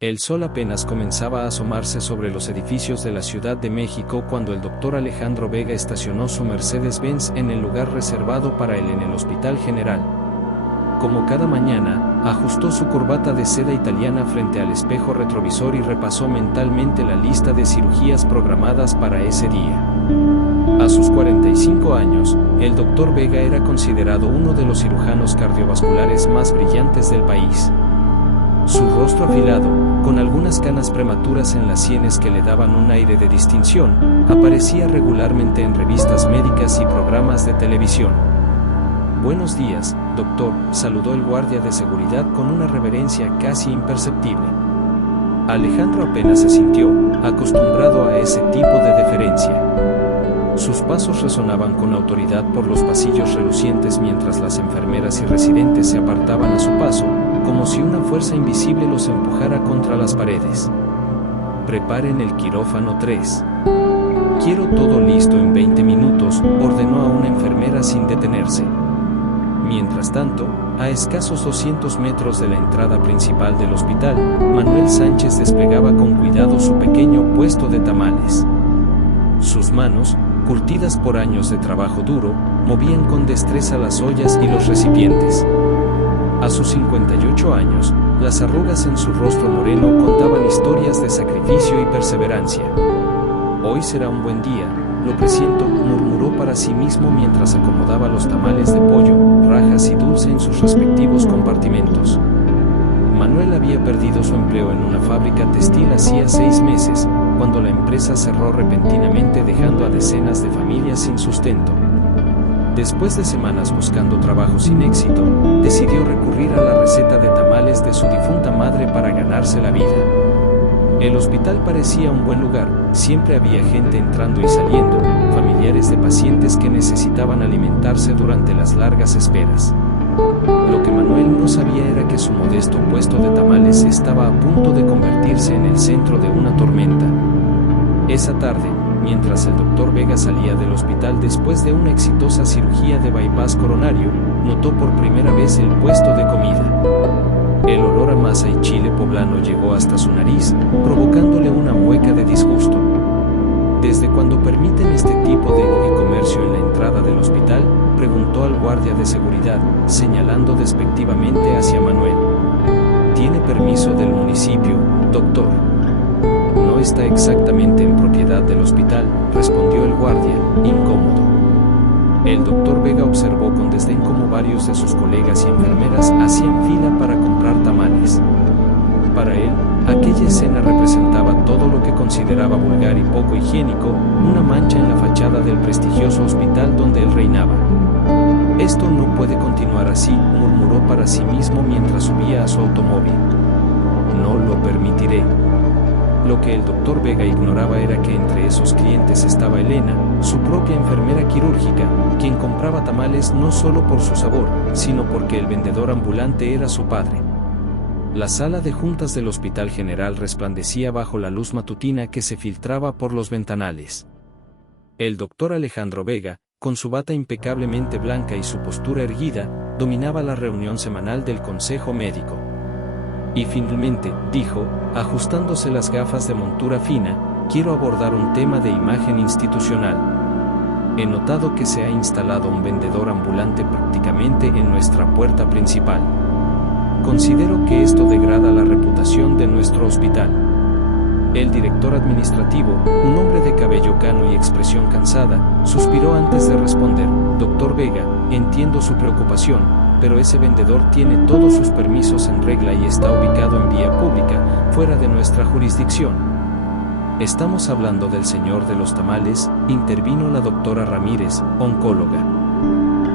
El sol apenas comenzaba a asomarse sobre los edificios de la Ciudad de México cuando el doctor Alejandro Vega estacionó su Mercedes-Benz en el lugar reservado para él en el Hospital General. Como cada mañana, ajustó su corbata de seda italiana frente al espejo retrovisor y repasó mentalmente la lista de cirugías programadas para ese día. A sus 45 años, el doctor Vega era considerado uno de los cirujanos cardiovasculares más brillantes del país. Su rostro afilado, con algunas canas prematuras en las sienes que le daban un aire de distinción, aparecía regularmente en revistas médicas y programas de televisión. «Buenos días, doctor», saludó el guardia de seguridad con una reverencia casi imperceptible. Alejandro apenas se sintió acostumbrado a ese tipo de deferencia. Sus pasos resonaban con autoridad por los pasillos relucientes mientras las enfermeras y residentes se apartaban a su paso, como si una fuerza invisible los empujara contra las paredes. «Preparen el quirófano 3. Quiero todo listo en 20 minutos», ordenó a una enfermera sin detenerse. Mientras tanto, a escasos 200 metros de la entrada principal del hospital, Manuel Sánchez desplegaba con cuidado su pequeño puesto de tamales. Sus manos, curtidas por años de trabajo duro, movían con destreza las ollas y los recipientes. A sus 58 años, las arrugas en su rostro moreno contaban historias de sacrificio y perseverancia. «Hoy será un buen día, lo presiento», murmuró para sí mismo mientras acomodaba los tamales de pollo, rajas y dulce en sus respectivos compartimentos. Manuel había perdido su empleo en una fábrica textil hacía 6 meses, cuando la empresa cerró repentinamente dejando a decenas de familias sin sustento. Después de semanas buscando trabajo sin éxito, decidió recurrir a la receta de tamales de su difunta madre para ganarse la vida. El hospital parecía un buen lugar, siempre había gente entrando y saliendo, familiares de pacientes que necesitaban alimentarse durante las largas esperas. Lo que Manuel no sabía era que su modesto puesto de tamales estaba a punto de convertirse en el centro de una tormenta. Esa tarde, mientras el doctor Vega salía del hospital después de una exitosa cirugía de bypass coronario, notó por primera vez el puesto de comida. El olor a masa y chile poblano llegó hasta su nariz, provocándole una mueca de disgusto. «¿Desde cuándo permiten este tipo de comercio en la entrada del hospital?», preguntó al guardia de seguridad, señalando despectivamente hacia Manuel. «Tiene permiso del municipio, doctor». «No está exactamente en propiedad del hospital», respondió el guardia, incómodo. El doctor Vega observó con desdén cómo varios de sus colegas y enfermeras hacían fila para comprar tamales. Para él, aquella escena representaba todo lo que consideraba vulgar y poco higiénico, una mancha en la fachada del prestigioso hospital donde él reinaba. «Esto no puede continuar así», murmuró para sí mismo mientras subía a su automóvil. «No lo permitiré». Lo que el doctor Vega ignoraba era que entre esos clientes estaba Elena, su propia enfermera quirúrgica, quien compraba tamales no solo por su sabor, sino porque el vendedor ambulante era su padre. La sala de juntas del Hospital General resplandecía bajo la luz matutina que se filtraba por los ventanales. El doctor Alejandro Vega, con su bata impecablemente blanca y su postura erguida, dominaba la reunión semanal del Consejo Médico. «Y finalmente», dijo, ajustándose las gafas de montura fina, «quiero abordar un tema de imagen institucional. He notado que se ha instalado un vendedor ambulante prácticamente en nuestra puerta principal. Considero que esto degrada la reputación de nuestro hospital». El director administrativo, un hombre de cabello cano y expresión cansada, suspiró antes de responder. «Doctor Vega, entiendo su preocupación, pero ese vendedor tiene todos sus permisos en regla y está ubicado en vía pública, fuera de nuestra jurisdicción». «Estamos hablando del señor de los tamales», intervino la doctora Ramírez, oncóloga.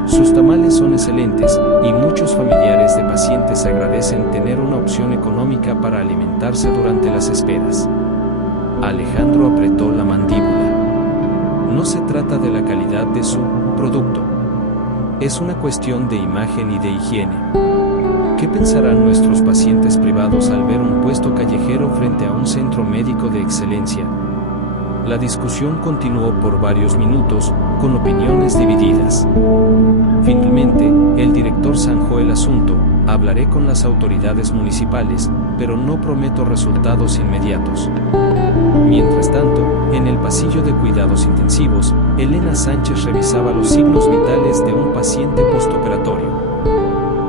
«Sus tamales son excelentes, y muchos familiares de pacientes agradecen tener una opción económica para alimentarse durante las esperas». Alejandro apretó la mandíbula. «No se trata de la calidad de su producto. Es una cuestión de imagen y de higiene. ¿Qué pensarán nuestros pacientes privados al ver un puesto callejero frente a un centro médico de excelencia?» La discusión continuó por varios minutos, con opiniones divididas. Finalmente, el director zanjó el asunto. «Hablaré con las autoridades municipales, pero no prometo resultados inmediatos. Mientras tanto, en el pasillo de cuidados intensivos, Elena Sánchez revisaba los signos vitales de un paciente postoperatorio.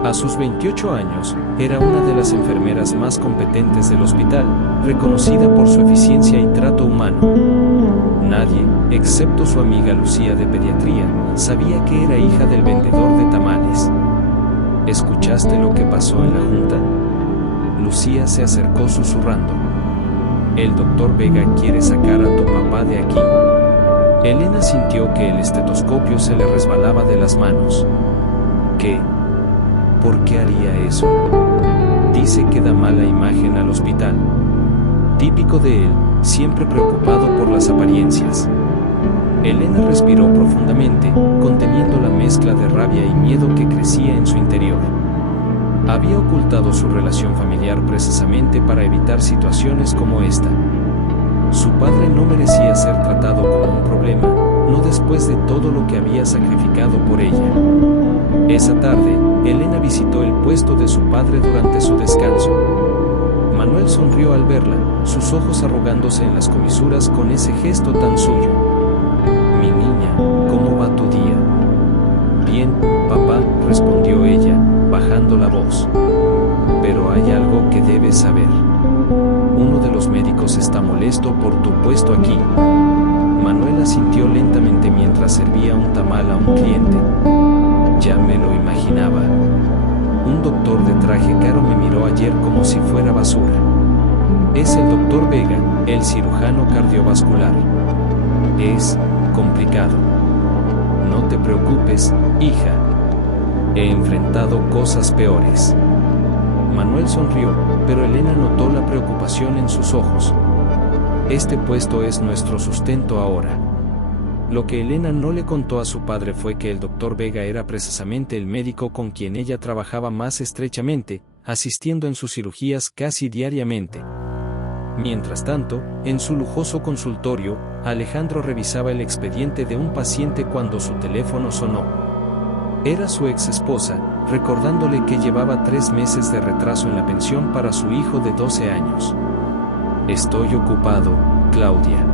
A sus 28 años, era una de las enfermeras más competentes del hospital, reconocida por su eficiencia y trato humano. Nadie, excepto su amiga Lucía de pediatría, sabía que era hija del vendedor de tamales. ¿Escuchaste lo que pasó en la junta? Lucía se acercó susurrando. El doctor Vega quiere sacar a tu papá de aquí. Elena sintió que el estetoscopio se le resbalaba de las manos. ¿Qué? ¿Por qué haría eso? Dice que da mala imagen al hospital. Típico de él, siempre preocupado por las apariencias. Elena respiró profundamente, conteniendo la mezcla de rabia y miedo que crecía en su interior. Había ocultado su relación familiar precisamente para evitar situaciones como esta. Su padre no merecía ser tratado como un problema, no después de todo lo que había sacrificado por ella. Esa tarde, Elena visitó el puesto de su padre durante su descanso. Manuel sonrió al verla, sus ojos arrugándose en las comisuras con ese gesto tan suyo. Mi niña, ¿cómo va tu día? Bien, papá, respondió ella, bajando la voz. Pero hay algo que debes saber. Uno de los médicos está molesto por tu puesto aquí. Manuel asintió lentamente mientras servía un tamal a un cliente. Ya me lo imaginaba. Un doctor de traje caro me miró ayer como si fuera basura. Es el doctor Vega, el cirujano cardiovascular. Es complicado. No te preocupes, hija. He enfrentado cosas peores. Manuel sonrió, pero Elena notó la preocupación en sus ojos. Este puesto es nuestro sustento ahora. Lo que Elena no le contó a su padre fue que el doctor Vega era precisamente el médico con quien ella trabajaba más estrechamente, asistiendo en sus cirugías casi diariamente. Mientras tanto, en su lujoso consultorio, Alejandro revisaba el expediente de un paciente cuando su teléfono sonó. Era su ex esposa, recordándole que llevaba 3 meses de retraso en la pensión para su hijo de 12 años. Estoy ocupado, Claudia.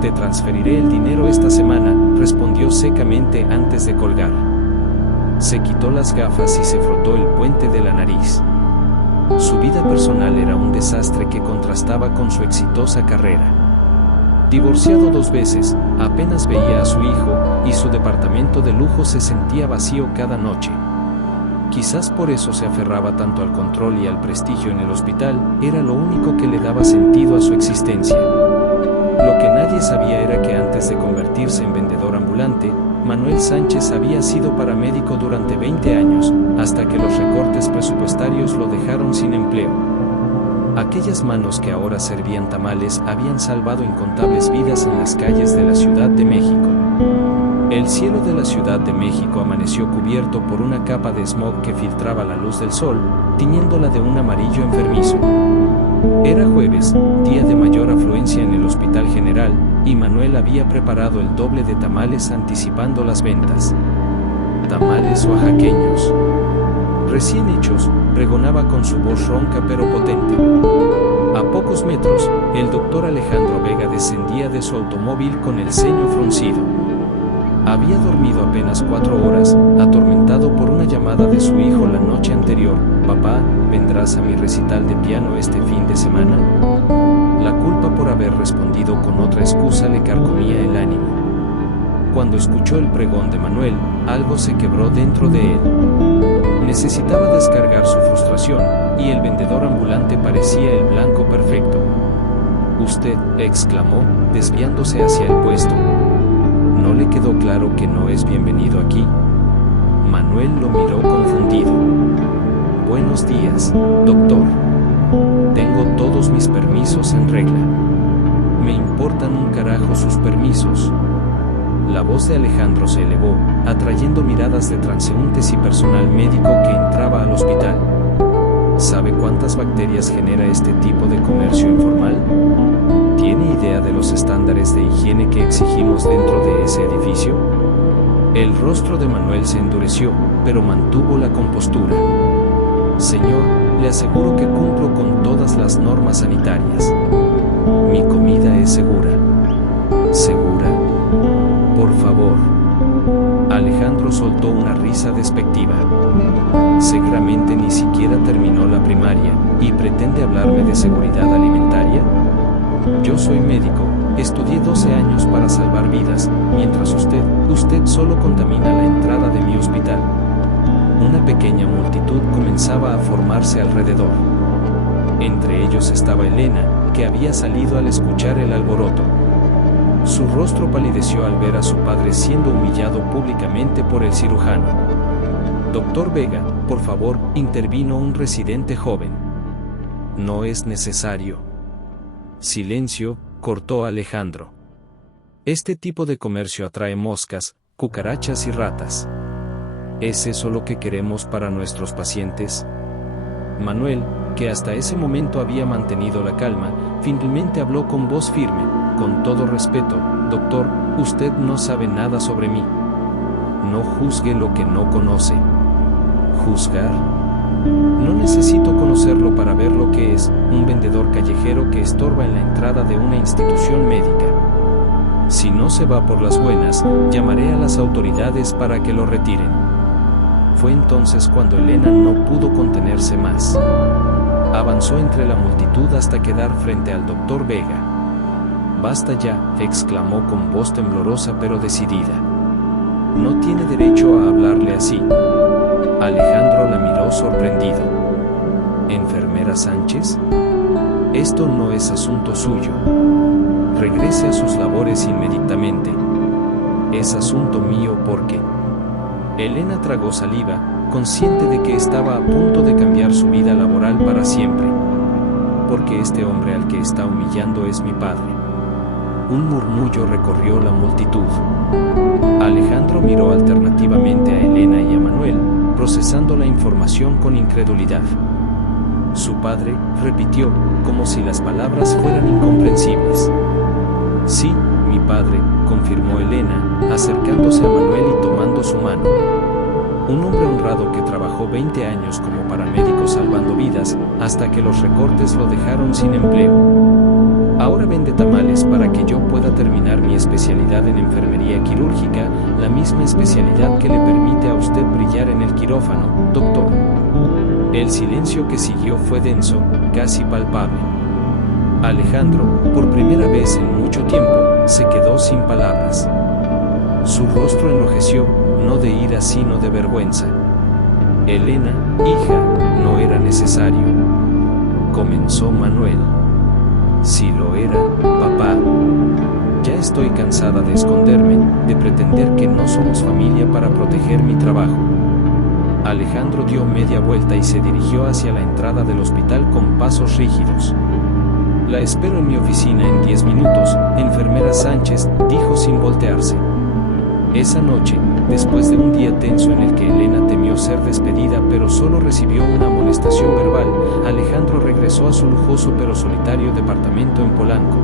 Te transferiré el dinero esta semana, respondió secamente antes de colgar. Se quitó las gafas y se frotó el puente de la nariz. Su vida personal era un desastre que contrastaba con su exitosa carrera. Divorciado 2 veces, apenas veía a su hijo, y su departamento de lujo se sentía vacío cada noche. Quizás por eso se aferraba tanto al control y al prestigio en el hospital, era lo único que le daba sentido a su existencia. Lo que nadie sabía era que antes de convertirse en vendedor ambulante, Manuel Sánchez había sido paramédico durante 20 años, hasta que los recortes presupuestarios lo dejaron sin empleo. Aquellas manos que ahora servían tamales habían salvado incontables vidas en las calles de la Ciudad de México. El cielo de la Ciudad de México amaneció cubierto por una capa de smog que filtraba la luz del sol, tiñéndola de un amarillo enfermizo. Era jueves, día de mayor afluencia en el Hospital General, y Manuel había preparado el doble de tamales anticipando las ventas. Tamales oaxaqueños. Recién hechos, pregonaba con su voz ronca pero potente. A pocos metros, el doctor Alejandro Vega descendía de su automóvil con el ceño fruncido. Había dormido apenas 4 horas, atormentado por una llamada de su hijo la noche anterior. Papá, ¿vendrás a mi recital de piano este fin de semana? La culpa por haber respondido con otra excusa le carcomía el ánimo. Cuando escuchó el pregón de Manuel, algo se quebró dentro de él. Necesitaba descargar su frustración, y el vendedor ambulante parecía el blanco perfecto. «Usted», exclamó, desviándose hacia el puesto. ¿No le quedó claro que no es bienvenido aquí? Manuel lo miró confundido. «Buenos días, doctor. Tengo todos mis permisos en regla. Me importan un carajo sus permisos». La voz de Alejandro se elevó, atrayendo miradas de transeúntes y personal médico que entraba al hospital. ¿Sabe cuántas bacterias genera este tipo de comercio informal? ¿Tiene idea de los estándares de higiene que exigimos dentro de ese edificio? El rostro de Manuel se endureció, pero mantuvo la compostura. Señor, le aseguro que cumplo con todas las normas sanitarias. Mi comida es segura. ¿Segura? Por favor. Alejandro soltó una risa despectiva. Seguramente ni siquiera terminó la primaria, ¿y pretende hablarme de seguridad alimentaria? Yo soy médico, estudié 12 años para salvar vidas, mientras usted solo contamina la entrada de mi hospital. Una pequeña multitud comenzaba a formarse alrededor. Entre ellos estaba Elena, que había salido al escuchar el alboroto. Su rostro palideció al ver a su padre siendo humillado públicamente por el cirujano. Doctor Vega, por favor, intervino un residente joven. No es necesario. Silencio, cortó Alejandro. Este tipo de comercio atrae moscas, cucarachas y ratas. ¿Es eso lo que queremos para nuestros pacientes? Manuel, que hasta ese momento había mantenido la calma, finalmente habló con voz firme. Con todo respeto, doctor, usted no sabe nada sobre mí. No juzgue lo que no conoce. ¿Juzgar? No necesito conocerlo para ver lo que es un vendedor callejero que estorba en la entrada de una institución médica. Si no se va por las buenas, llamaré a las autoridades para que lo retiren. Fue entonces cuando Elena no pudo contenerse más. Avanzó entre la multitud hasta quedar frente al doctor Vega. «Basta ya», exclamó con voz temblorosa pero decidida. «No tiene derecho a hablarle así». Alejandro la miró sorprendido. «¿Enfermera Sánchez? Esto no es asunto suyo. Regrese a sus labores inmediatamente. Es asunto mío porque...». Elena tragó saliva, consciente de que estaba a punto de cambiar su vida laboral para siempre. «Porque este hombre al que está humillando es mi padre». Un murmullo recorrió la multitud. Alejandro miró alternativamente a Elena y a Manuel, procesando la información con incredulidad. Su padre, repitió, como si las palabras fueran incomprensibles. «Sí, mi padre», confirmó Elena, acercándose a Manuel y tomando su mano. Un hombre honrado que trabajó 20 años como paramédico salvando vidas, hasta que los recortes lo dejaron sin empleo. Ahora vende tamales para que yo pueda terminar mi especialidad en enfermería quirúrgica, la misma especialidad que le permite a usted brillar en el quirófano, doctor. El silencio que siguió fue denso, casi palpable. Alejandro, por primera vez en mucho tiempo, se quedó sin palabras. Su rostro enrojeció, no de ira sino de vergüenza. «Elena, hija, no era necesario», comenzó Manuel. «Si lo era, papá. Ya estoy cansada de esconderme, de pretender que no somos familia para proteger mi trabajo». Alejandro dio media vuelta y se dirigió hacia la entrada del hospital con pasos rígidos. «La espero en mi oficina en 10 minutos, enfermera Sánchez», dijo sin voltearse. Esa noche, después de un día tenso en el que Elena temió ser despedida pero solo recibió una amonestación verbal, Alejandro regresó a su lujoso pero solitario departamento en Polanco.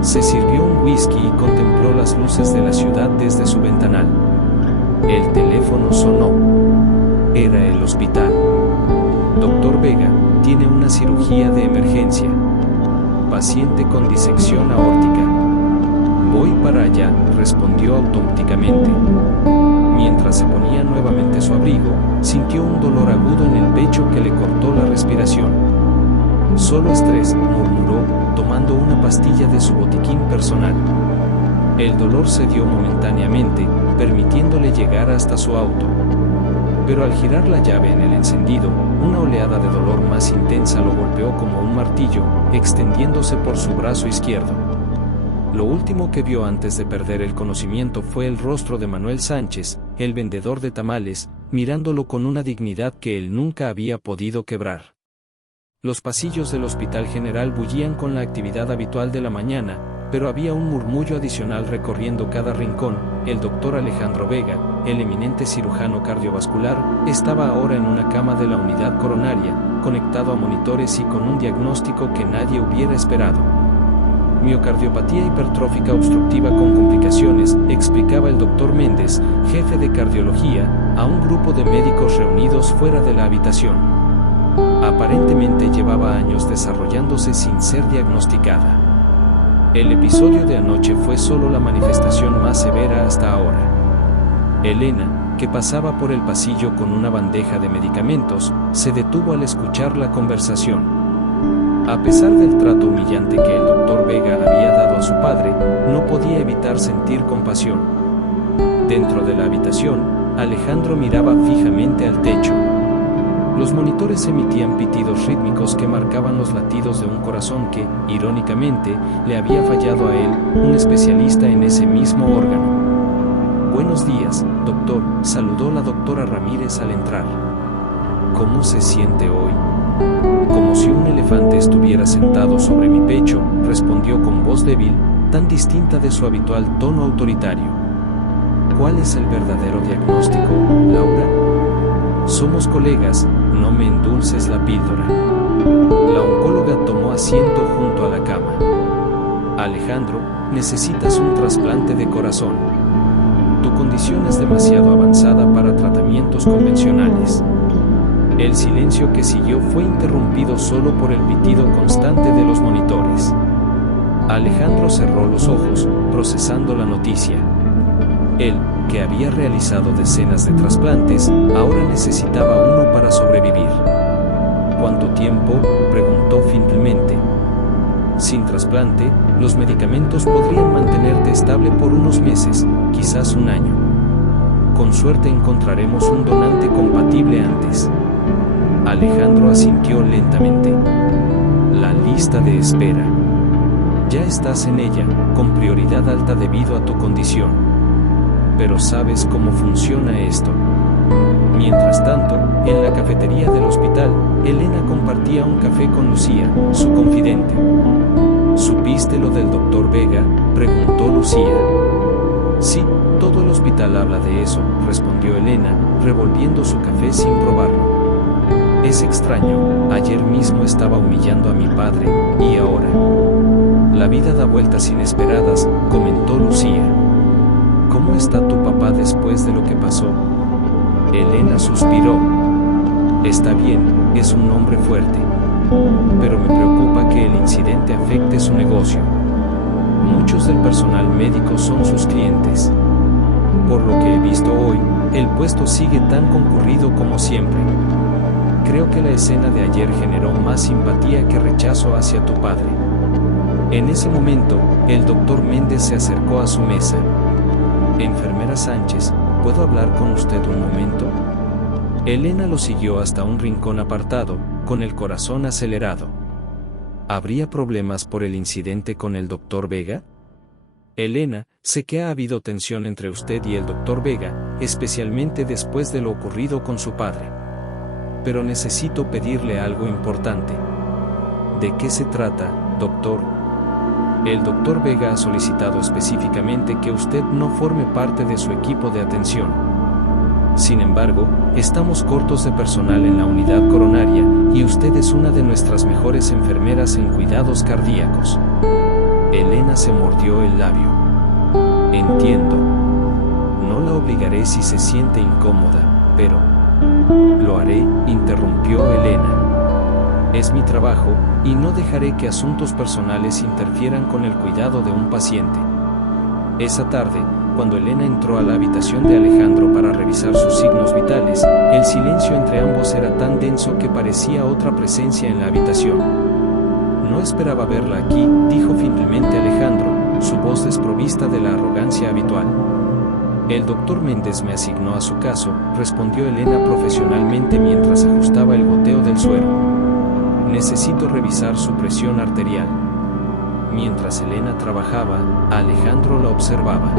Se sirvió un whisky y contempló las luces de la ciudad desde su ventanal. El teléfono sonó. Era el hospital. «Doctor Vega, tiene una cirugía de emergencia. Paciente con disección aórtica». «Voy para allá», respondió automáticamente. Mientras se ponía nuevamente su abrigo, sintió un dolor agudo en el pecho que le cortó la respiración. «Solo estrés», murmuró, tomando una pastilla de su botiquín personal. El dolor cedió momentáneamente, permitiéndole llegar hasta su auto. Pero al girar la llave en el encendido, una oleada de dolor más intensa lo golpeó como un martillo, extendiéndose por su brazo izquierdo. Lo último que vio antes de perder el conocimiento fue el rostro de Manuel Sánchez, el vendedor de tamales, mirándolo con una dignidad que él nunca había podido quebrar. Los pasillos del Hospital General bullían con la actividad habitual de la mañana, pero había un murmullo adicional recorriendo cada rincón. El doctor Alejandro Vega, el eminente cirujano cardiovascular, estaba ahora en una cama de la unidad coronaria, conectado a monitores y con un diagnóstico que nadie hubiera esperado. «Miocardiopatía hipertrófica obstructiva con complicaciones», explicaba el doctor Méndez, jefe de cardiología, a un grupo de médicos reunidos fuera de la habitación. Aparentemente llevaba años desarrollándose sin ser diagnosticada. El episodio de anoche fue solo la manifestación más severa hasta ahora. Elena, que pasaba por el pasillo con una bandeja de medicamentos, se detuvo al escuchar la conversación. A pesar del trato humillante que el doctor Vega había dado a su padre, no podía evitar sentir compasión. Dentro de la habitación, Alejandro miraba fijamente al techo. Los monitores emitían pitidos rítmicos que marcaban los latidos de un corazón que, irónicamente, le había fallado a él, un especialista en ese mismo órgano. «Buenos días, doctor», saludó la doctora Ramírez al entrar. «¿Cómo se siente hoy?» «Como si un elefante estuviera sentado sobre mi pecho», respondió con voz débil, tan distinta de su habitual tono autoritario. «¿Cuál es el verdadero diagnóstico, Laura?» «Somos colegas, no me endulces la píldora». La oncóloga tomó asiento junto a la cama. «Alejandro, necesitas un trasplante de corazón. Tu condición es demasiado avanzada para tratamientos convencionales». El silencio que siguió fue interrumpido solo por el pitido constante de los monitores. Alejandro cerró los ojos, procesando la noticia. Él, que había realizado decenas de trasplantes, ahora necesitaba uno para sobrevivir. ¿Cuánto tiempo?, preguntó finalmente. Sin trasplante, los medicamentos podrían mantenerte estable por unos meses, quizás un año. Con suerte encontraremos un donante compatible antes. Alejandro asintió lentamente. La lista de espera. Ya estás en ella, con prioridad alta debido a tu condición. Pero ¿sabes cómo funciona esto? Mientras tanto, en la cafetería del hospital, Elena compartía un café con Lucía, su confidente. ¿Supiste lo del doctor Vega?, preguntó Lucía. Sí, todo el hospital habla de eso, respondió Elena, revolviendo su café sin probarlo. Es extraño, ayer mismo estaba humillando a mi padre, y ahora. La vida da vueltas inesperadas, comentó Lucía. ¿Cómo está tu papá después de lo que pasó? Elena suspiró. Está bien, es un hombre fuerte. Pero me preocupa que el incidente afecte su negocio. Muchos del personal médico son sus clientes. Por lo que he visto hoy, el puesto sigue tan concurrido como siempre. Creo que la escena de ayer generó más simpatía que rechazo hacia tu padre. En ese momento, el doctor Méndez se acercó a su mesa. Enfermera Sánchez, ¿puedo hablar con usted un momento? Elena lo siguió hasta un rincón apartado, con el corazón acelerado. ¿Habría problemas por el incidente con el doctor Vega? Elena, sé que ha habido tensión entre usted y el doctor Vega, especialmente después de lo ocurrido con su padre. Pero necesito pedirle algo importante. ¿De qué se trata, doctor? El doctor Vega ha solicitado específicamente que usted no forme parte de su equipo de atención. Sin embargo, estamos cortos de personal en la unidad coronaria, y usted es una de nuestras mejores enfermeras en cuidados cardíacos. Elena se mordió el labio. Entiendo. No la obligaré si se siente incómoda, pero... Lo haré, interrumpió Elena. Es mi trabajo, y no dejaré que asuntos personales interfieran con el cuidado de un paciente. Esa tarde, cuando Elena entró a la habitación de Alejandro para revisar sus signos vitales, el silencio entre ambos era tan denso que parecía otra presencia en la habitación. No esperaba verla aquí, dijo finalmente Alejandro, su voz desprovista de la arrogancia habitual. El doctor Méndez me asignó a su caso, respondió Elena profesionalmente mientras ajustaba el goteo del suero. Necesito revisar su presión arterial. Mientras Elena trabajaba, Alejandro la observaba.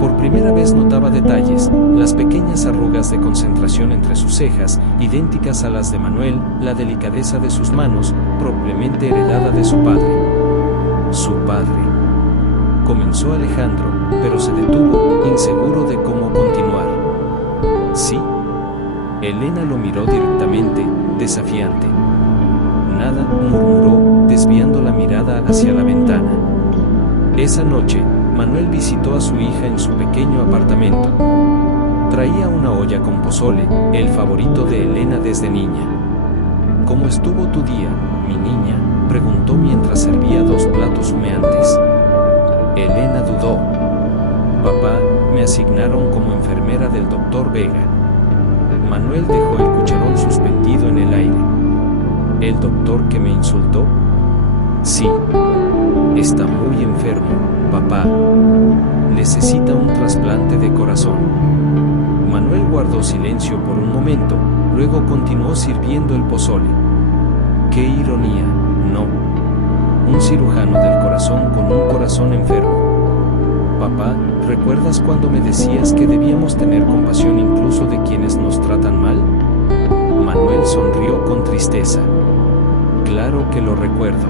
Por primera vez notaba detalles, las pequeñas arrugas de concentración entre sus cejas, idénticas a las de Manuel, la delicadeza de sus manos, probablemente heredada de su padre. Su padre. Comenzó Alejandro, pero se detuvo, inseguro de cómo continuar. ¿Sí? Elena lo miró directamente, desafiante. Nada, murmuró, desviando la mirada hacia la ventana. Esa noche, Manuel visitó a su hija en su pequeño apartamento. Traía una olla con pozole, el favorito de Elena desde niña. ¿Cómo estuvo tu día, mi niña?, preguntó mientras servía 2 platos humeantes. Elena dudó. Papá, me asignaron como enfermera del doctor Vega. Manuel dejó el cucharón suspendido en el aire. ¿El doctor que me insultó? Sí. Está muy enfermo, papá. Necesita un trasplante de corazón. Manuel guardó silencio por un momento, luego continuó sirviendo el pozole. ¡Qué ironía! No. Un cirujano del corazón con un corazón enfermo. Papá, ¿recuerdas cuando me decías que debíamos tener compasión incluso de quienes nos tratan mal? Manuel sonrió con tristeza. Claro que lo recuerdo.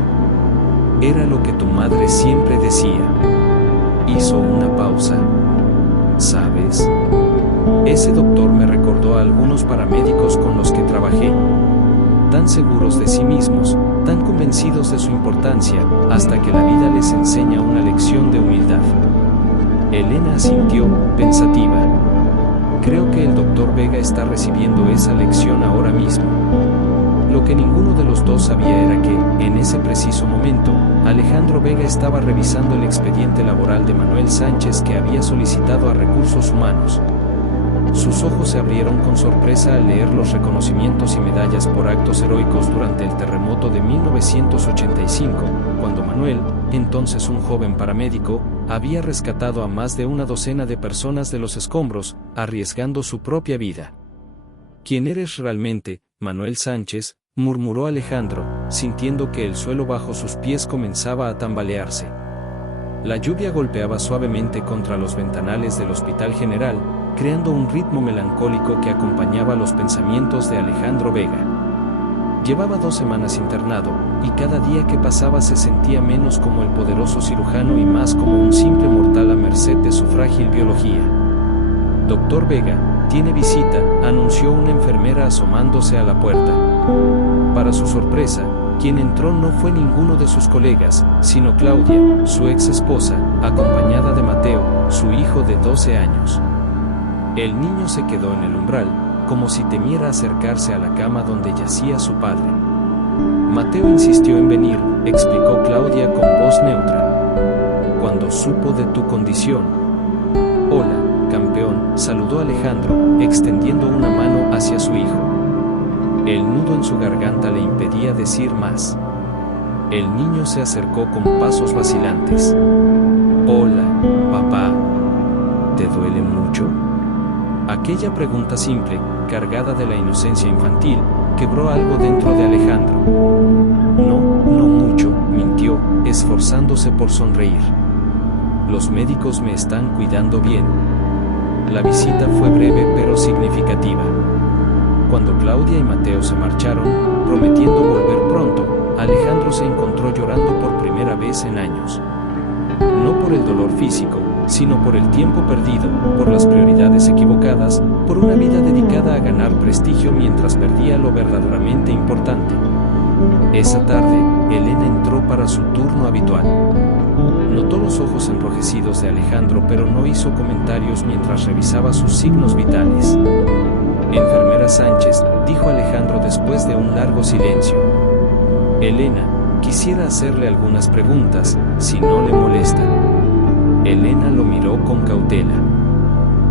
Era lo que tu madre siempre decía. Hizo una pausa. ¿Sabes? Ese doctor me recordó a algunos paramédicos con los que trabajé. Tan seguros de sí mismos, tan convencidos de su importancia, hasta que la vida les enseña una lección de humildad. Elena asintió, pensativa. Creo que el doctor Vega está recibiendo esa lección ahora mismo. Lo que ninguno de los dos sabía era que, en ese preciso momento, Alejandro Vega estaba revisando el expediente laboral de Manuel Sánchez que había solicitado a Recursos Humanos. Sus ojos se abrieron con sorpresa al leer los reconocimientos y medallas por actos heroicos durante el terremoto de 1985, cuando Manuel, entonces un joven paramédico, había rescatado a más de una docena de personas de los escombros, arriesgando su propia vida. ¿Quién eres realmente, Manuel Sánchez?, murmuró Alejandro, sintiendo que el suelo bajo sus pies comenzaba a tambalearse. La lluvia golpeaba suavemente contra los ventanales del Hospital General, creando un ritmo melancólico que acompañaba los pensamientos de Alejandro Vega. Llevaba 2 semanas internado, y cada día que pasaba se sentía menos como el poderoso cirujano y más como un simple mortal a merced de su frágil biología. Doctor Vega, tiene visita, anunció una enfermera asomándose a la puerta. Para su sorpresa, quien entró no fue ninguno de sus colegas, sino Claudia, su ex esposa, acompañada de Mateo, su hijo de 12 años. El niño se quedó en el umbral, como si temiera acercarse a la cama donde yacía su padre. Mateo insistió en venir, explicó Claudia con voz neutra. Cuando supo de tu condición. Hola, campeón, saludó Alejandro, extendiendo una mano hacia su hijo. El nudo en su garganta le impedía decir más. El niño se acercó con pasos vacilantes. Hola, papá. ¿Te duele mucho? Aquella pregunta simple, cargada de la inocencia infantil, quebró algo dentro de Alejandro. No mucho, mintió, esforzándose por sonreír. Los médicos me están cuidando bien. La visita fue breve pero significativa. Cuando Claudia y Mateo se marcharon, prometiendo volver pronto, Alejandro se encontró llorando por primera vez en años. No por el dolor físico, sino por el tiempo perdido, por las prioridades equivocadas, por una vida dedicada a ganar prestigio mientras perdía lo verdaderamente importante. Esa tarde, Elena entró para su turno habitual. Notó los ojos enrojecidos de Alejandro, pero no hizo comentarios mientras revisaba sus signos vitales. Enfermera Sánchez, dijo Alejandro después de un largo silencio. Elena, quisiera hacerle algunas preguntas, si no le molesta. Elena lo miró con cautela.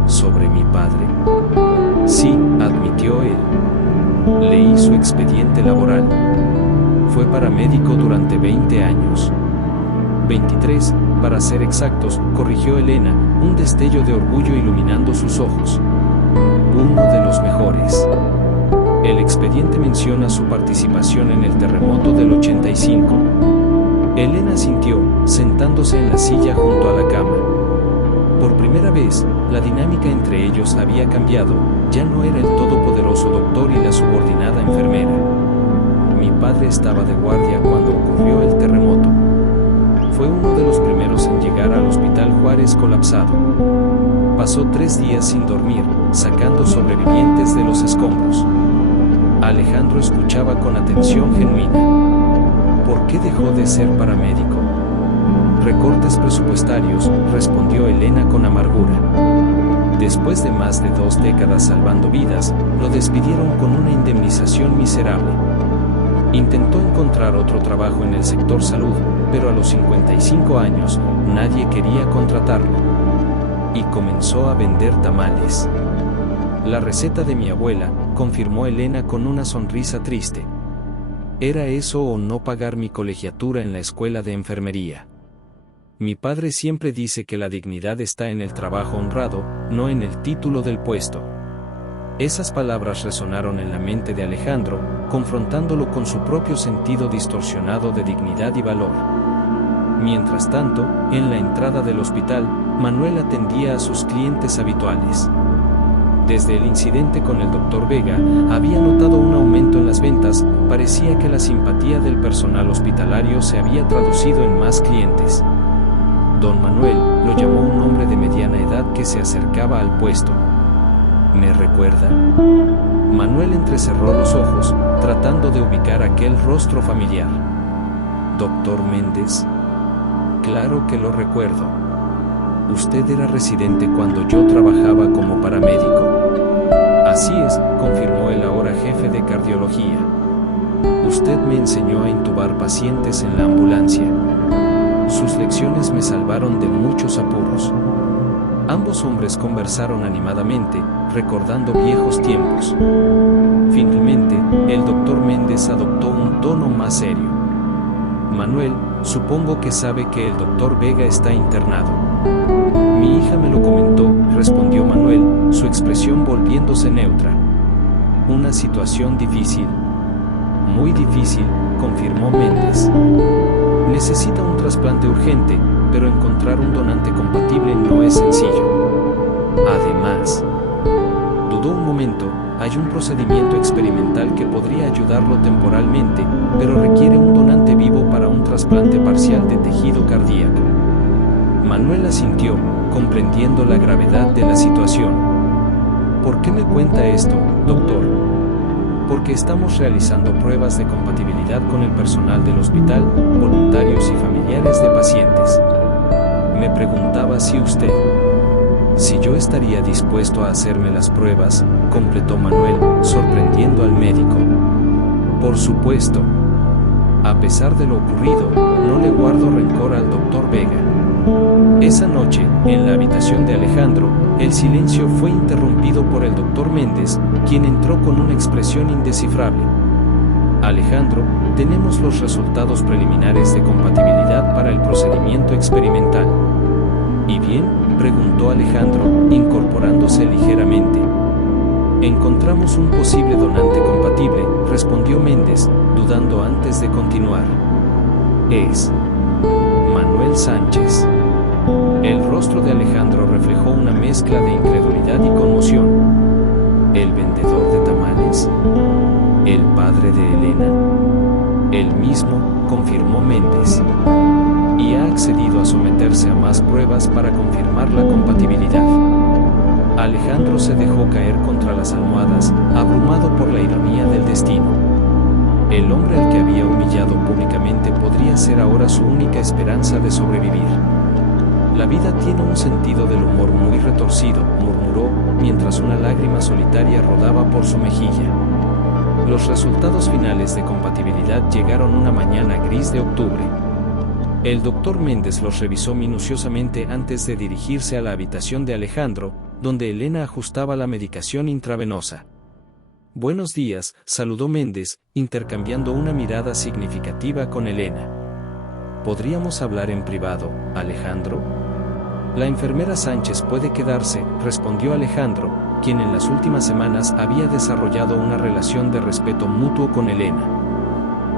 ¿Sobre mi padre? Sí, admitió él. Leí su expediente laboral. Fue paramédico durante 20 años. 23, para ser exactos, corrigió Elena, un destello de orgullo iluminando sus ojos. Uno de los mejores. El expediente menciona su participación en el terremoto del 85. Elena sintió, sentándose en la silla junto a la cama. Por primera vez, la dinámica entre ellos había cambiado, ya no era el todopoderoso doctor y la subordinada enfermera. Mi padre estaba de guardia cuando ocurrió el terremoto. Fue uno de los primeros en llegar al Hospital Juárez colapsado. Pasó 3 días sin dormir, sacando sobrevivientes de los escombros. Alejandro escuchaba con atención genuina. ¿Por qué dejó de ser paramédico? Recortes presupuestarios, respondió Elena con amargura. Después de más de 2 décadas salvando vidas, lo despidieron con una indemnización miserable. Intentó encontrar otro trabajo en el sector salud, pero a los 55 años, nadie quería contratarlo. Y comenzó a vender tamales. La receta de mi abuela, confirmó Elena con una sonrisa triste. Era eso o no pagar mi colegiatura en la escuela de enfermería. Mi padre siempre dice que la dignidad está en el trabajo honrado, no en el título del puesto. Esas palabras resonaron en la mente de Alejandro, confrontándolo con su propio sentido distorsionado de dignidad y valor. Mientras tanto, en la entrada del hospital, Manuel atendía a sus clientes habituales. Desde el incidente con el Dr. Vega, había notado un aumento en las ventas, parecía que la simpatía del personal hospitalario se había traducido en más clientes. Don Manuel lo llamó un hombre de mediana edad que se acercaba al puesto. ¿Me recuerda? Manuel entrecerró los ojos, tratando de ubicar aquel rostro familiar. ¿Doctor Méndez? Claro que lo recuerdo. Usted era residente cuando yo trabajaba como paramédico. Así es, confirmó el ahora jefe de cardiología. Usted me enseñó a intubar pacientes en la ambulancia. Sus lecciones me salvaron de muchos apuros. Ambos hombres conversaron animadamente, recordando viejos tiempos. Finalmente, el doctor Méndez adoptó un tono más serio. Manuel, supongo que sabe que el doctor Vega está internado. Mi hija me lo comentó, respondió Manuel, su expresión volviéndose neutra. Una situación difícil. Muy difícil, confirmó Méndez. Necesita un trasplante urgente, pero encontrar un donante compatible no es sencillo. Además, dudó un momento, hay un procedimiento experimental que podría ayudarlo temporalmente, pero requiere un donante vivo para un trasplante parcial de tejido cardíaco. Manuel asintió, comprendiendo la gravedad de la situación. ¿Por qué me cuenta esto, doctor? Porque estamos realizando pruebas de compatibilidad con el personal del hospital, voluntarios y familiares de pacientes. Me preguntaba si yo estaría dispuesto a hacerme las pruebas, completó Manuel, sorprendiendo al médico. Por supuesto. A pesar de lo ocurrido, no le guardo rencor al doctor Vega. Esa noche, en la habitación de Alejandro, el silencio fue interrumpido por el doctor Méndez, quien entró con una expresión indescifrable. Alejandro, tenemos los resultados preliminares de compatibilidad para el procedimiento experimental. ¿Y bien?, preguntó Alejandro, incorporándose ligeramente. Encontramos un posible donante compatible, respondió Méndez, dudando antes de continuar. Es Manuel Sánchez. El rostro de Alejandro reflejó una mezcla de incredulidad y conmoción. ¿El vendedor de tamales? ¿El padre de Elena? El mismo, confirmó Méndez. Y ha accedido a someterse a más pruebas para confirmar la compatibilidad. Alejandro se dejó caer contra las almohadas, abrumado por la ironía del destino. El hombre al que había humillado públicamente podría ser ahora su única esperanza de sobrevivir. La vida tiene un sentido del humor muy retorcido, murmuró, mientras una lágrima solitaria rodaba por su mejilla. Los resultados finales de compatibilidad llegaron una mañana gris de octubre. El doctor Méndez los revisó minuciosamente antes de dirigirse a la habitación de Alejandro, donde Elena ajustaba la medicación intravenosa. Buenos días, saludó Méndez, intercambiando una mirada significativa con Elena. ¿Podríamos hablar en privado, Alejandro? La enfermera Sánchez puede quedarse, respondió Alejandro, quien en las últimas semanas había desarrollado una relación de respeto mutuo con Elena.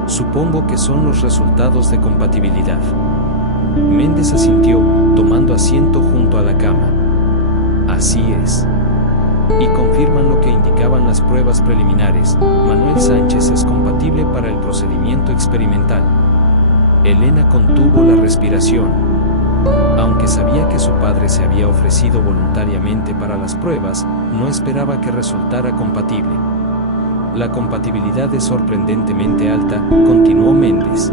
Supongo que son los resultados de compatibilidad. Méndez asintió, tomando asiento junto a la cama. Así es. Y confirman lo que indicaban las pruebas preliminares, Manuel Sánchez es compatible para el procedimiento experimental. Elena contuvo la respiración. Aunque sabía que su padre se había ofrecido voluntariamente para las pruebas, no esperaba que resultara compatible. La compatibilidad es sorprendentemente alta, continuó Méndez.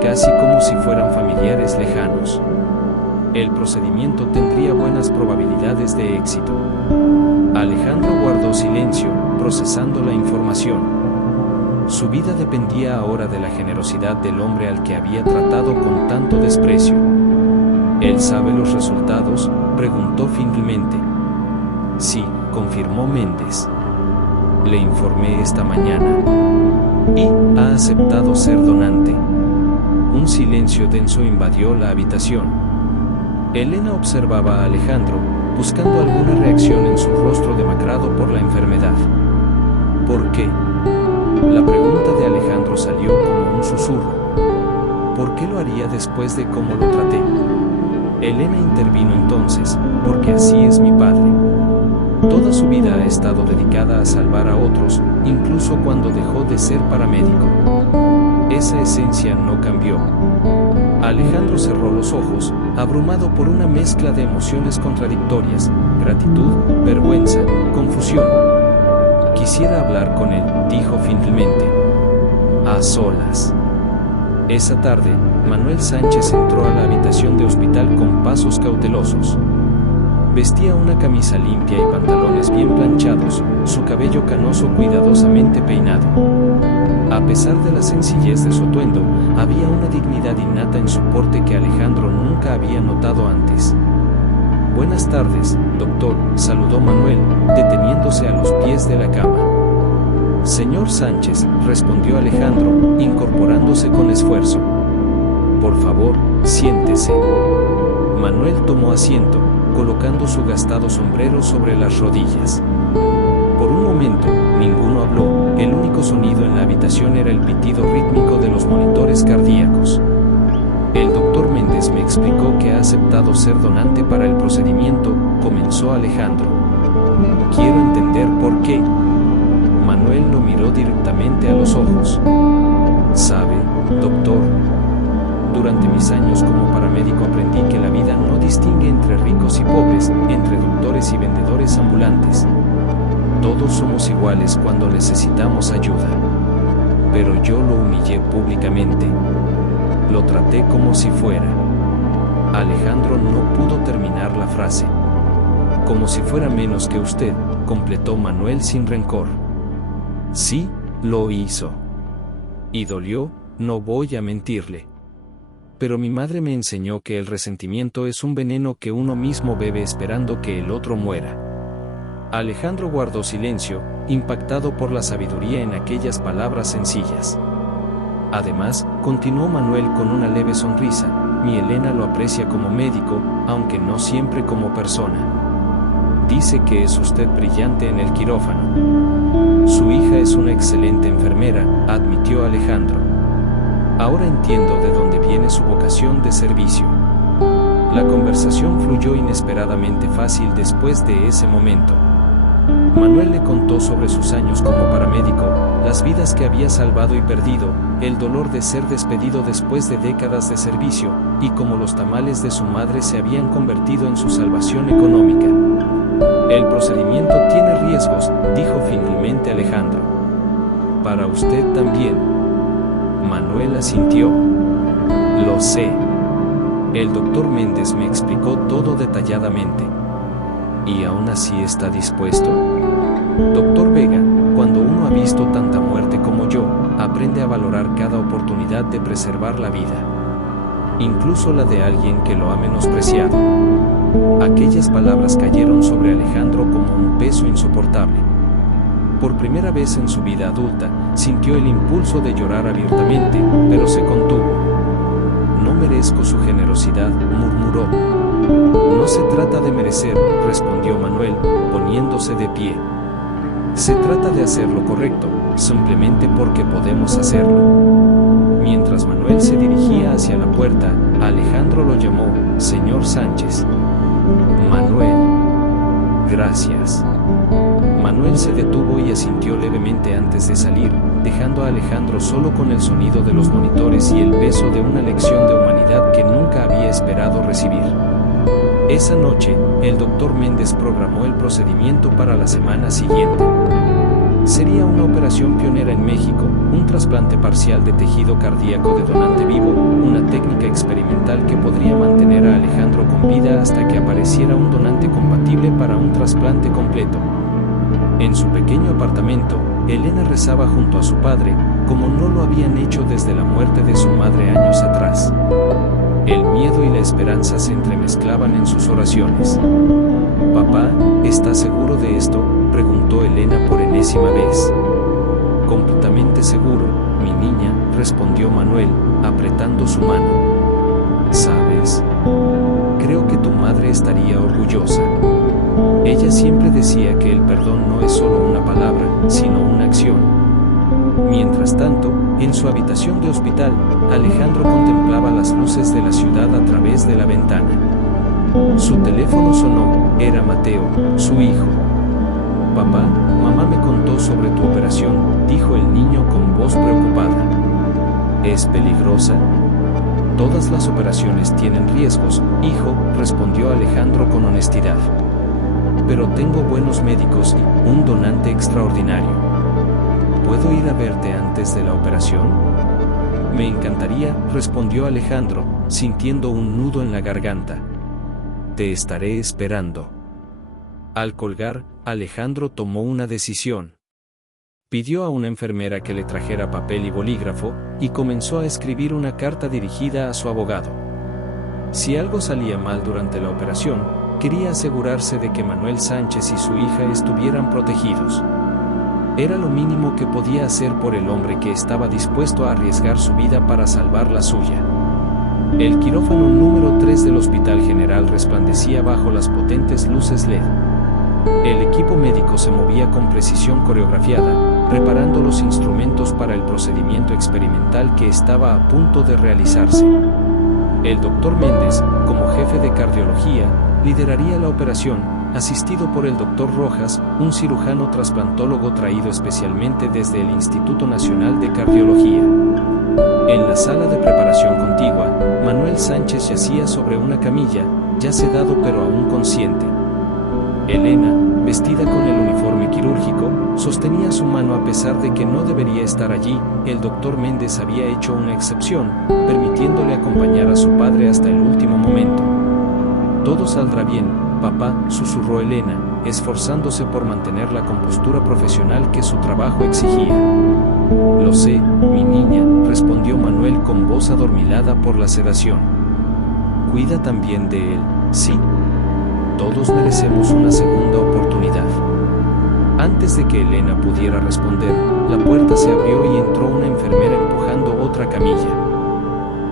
Casi como si fueran familiares lejanos. El procedimiento tendría buenas probabilidades de éxito. Alejandro guardó silencio, procesando la información. Su vida dependía ahora de la generosidad del hombre al que había tratado con tanto desprecio. ¿Él sabe los resultados?, preguntó finalmente. Sí, confirmó Méndez. Le informé esta mañana. Y ha aceptado ser donante. Un silencio denso invadió la habitación. Elena observaba a Alejandro, buscando alguna reacción en su rostro demacrado por la enfermedad. ¿Por qué? La pregunta de Alejandro salió como un susurro. ¿Por qué lo haría después de cómo lo traté? Elena intervino entonces, porque así es mi padre. Toda su vida ha estado dedicada a salvar a otros, incluso cuando dejó de ser paramédico. Esa esencia no cambió. Alejandro cerró los ojos, abrumado por una mezcla de emociones contradictorias: gratitud, vergüenza, confusión. Quisiera hablar con él, dijo finalmente. A solas. Esa tarde, Manuel Sánchez entró a la habitación de hospital con pasos cautelosos. Vestía una camisa limpia y pantalones bien planchados, su cabello canoso cuidadosamente peinado. A pesar de la sencillez de su atuendo, había una dignidad innata en su porte que Alejandro nunca había notado antes. Buenas tardes, doctor, saludó Manuel, deteniéndose a los pies de la cama. Señor Sánchez, respondió Alejandro, incorporándose con esfuerzo. Por favor, siéntese. Manuel tomó asiento, colocando su gastado sombrero sobre las rodillas. Por un momento, ninguno habló, el único sonido en la habitación era el pitido rítmico de los monitores cardíacos. El doctor Méndez me explicó que ha aceptado ser donante para el procedimiento, comenzó Alejandro. Quiero entender por qué. Manuel lo miró directamente a los ojos. ¿Sabe, doctor? Durante mis años como paramédico aprendí que la vida no distingue entre ricos y pobres, entre doctores y vendedores ambulantes. Todos somos iguales cuando necesitamos ayuda. Pero yo lo humillé públicamente. Lo traté como si fuera. Alejandro no pudo terminar la frase. Como si fuera menos que usted, completó Manuel sin rencor. Sí, lo hizo. Y dolió, no voy a mentirle. Pero mi madre me enseñó que el resentimiento es un veneno que uno mismo bebe esperando que el otro muera. Alejandro guardó silencio, impactado por la sabiduría en aquellas palabras sencillas. Además, continuó Manuel con una leve sonrisa, mi Elena lo aprecia como médico, aunque no siempre como persona. Dice que es usted brillante en el quirófano. Su hija es una excelente enfermera, admitió Alejandro. Ahora entiendo de dónde viene su vocación de servicio. La conversación fluyó inesperadamente fácil después de ese momento. Manuel le contó sobre sus años como paramédico, las vidas que había salvado y perdido, el dolor de ser despedido después de décadas de servicio, y cómo los tamales de su madre se habían convertido en su salvación económica. El procedimiento tiene riesgos, dijo finalmente Alejandro. Para usted también. Manuel asintió. Lo sé. El doctor Méndez me explicó todo detalladamente. ¿Y aún así está dispuesto? Doctor Vega, cuando uno ha visto tanta muerte como yo, aprende a valorar cada oportunidad de preservar la vida. Incluso la de alguien que lo ha menospreciado. Aquellas palabras cayeron sobre Alejandro como un peso insoportable. Por primera vez en su vida adulta, sintió el impulso de llorar abiertamente, pero se contuvo. No merezco su generosidad, murmuró. No se trata de merecer, respondió Manuel, poniéndose de pie. Se trata de hacer lo correcto, simplemente porque podemos hacerlo. Mientras Manuel se dirigía hacia la puerta, Alejandro lo llamó, señor Sánchez. Manuel. Gracias. Manuel se detuvo y asintió levemente antes de salir, dejando a Alejandro solo con el sonido de los monitores y el peso de una lección de humanidad que nunca había esperado recibir. Esa noche, el doctor Méndez programó el procedimiento para la semana siguiente. Sería una operación pionera en México, un trasplante parcial de tejido cardíaco de donante vivo, una técnica experimental que podría mantener a Alejandro con vida hasta que apareciera un donante compatible para un trasplante completo. En su pequeño apartamento, Elena rezaba junto a su padre, como no lo habían hecho desde la muerte de su madre años atrás. El miedo y la esperanza se entremezclaban en sus oraciones. «Papá, ¿estás seguro de esto?», preguntó Elena por enésima vez. «Completamente seguro, mi niña», respondió Manuel, apretando su mano. «¿Sabes? Creo que tu madre estaría orgullosa. Ella siempre decía que el perdón no es solo una palabra, sino una acción». Mientras tanto, en su habitación de hospital, Alejandro contemplaba las luces de la ciudad a través de la ventana. Su teléfono sonó, era Mateo, su hijo. «Papá, mamá me contó sobre tu operación», dijo el niño con voz preocupada. «¿Es peligrosa?». «Todas las operaciones tienen riesgos, hijo», respondió Alejandro con honestidad. «Pero tengo buenos médicos y un donante extraordinario. ¿Puedo ir a verte antes de la operación?». «Me encantaría», respondió Alejandro, sintiendo un nudo en la garganta. «Te estaré esperando». Al colgar, Alejandro tomó una decisión. Pidió a una enfermera que le trajera papel y bolígrafo, y comenzó a escribir una carta dirigida a su abogado. Si algo salía mal durante la operación, quería asegurarse de que Manuel Sánchez y su hija estuvieran protegidos. Era lo mínimo que podía hacer por el hombre que estaba dispuesto a arriesgar su vida para salvar la suya. El quirófano número 3 del Hospital General resplandecía bajo las potentes luces LED. El equipo médico se movía con precisión coreografiada, preparando los instrumentos para el procedimiento experimental que estaba a punto de realizarse. El Dr. Méndez, como jefe de cardiología, lideraría la operación, asistido por el Dr. Rojas, un cirujano trasplantólogo traído especialmente desde el Instituto Nacional de Cardiología. En la sala de preparación contigua, Manuel Sánchez yacía sobre una camilla, ya sedado pero aún consciente. Elena, vestida con el uniforme quirúrgico, sostenía su mano a pesar de que no debería estar allí. El Dr. Méndez había hecho una excepción, permitiéndole acompañar a su padre hasta el último momento. «Todo saldrá bien, papá», susurró Elena, esforzándose por mantener la compostura profesional que su trabajo exigía. «Lo sé, mi niña», respondió Manuel con voz adormilada por la sedación. «Cuida también de él, ¿sí? Todos merecemos una segunda oportunidad». Antes de que Elena pudiera responder, la puerta se abrió y entró una enfermera empujando otra camilla.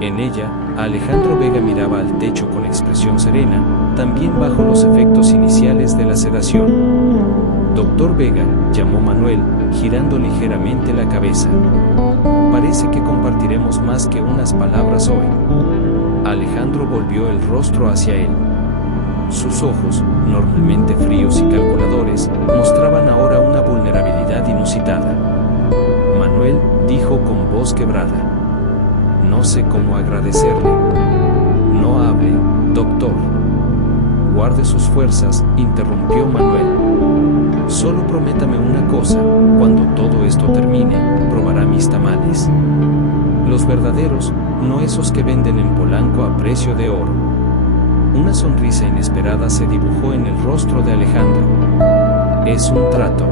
En ella, Alejandro Vega miraba al techo con expresión serena, también bajo los efectos iniciales de la sedación. «Doctor Vega», llamó Manuel, girando ligeramente la cabeza. «Parece que compartiremos más que unas palabras hoy». Alejandro volvió el rostro hacia él. Sus ojos, normalmente fríos y calculadores, mostraban ahora una vulnerabilidad inusitada. «Manuel», dijo con voz quebrada, «no sé cómo agradecerle». «No hable, doctor». «Guarde sus fuerzas», interrumpió Manuel. «Solo prométame una cosa, cuando todo esto termine, probará mis tamales. Los verdaderos, no esos que venden en Polanco a precio de oro». Una sonrisa inesperada se dibujó en el rostro de Alejandro. «Es un trato».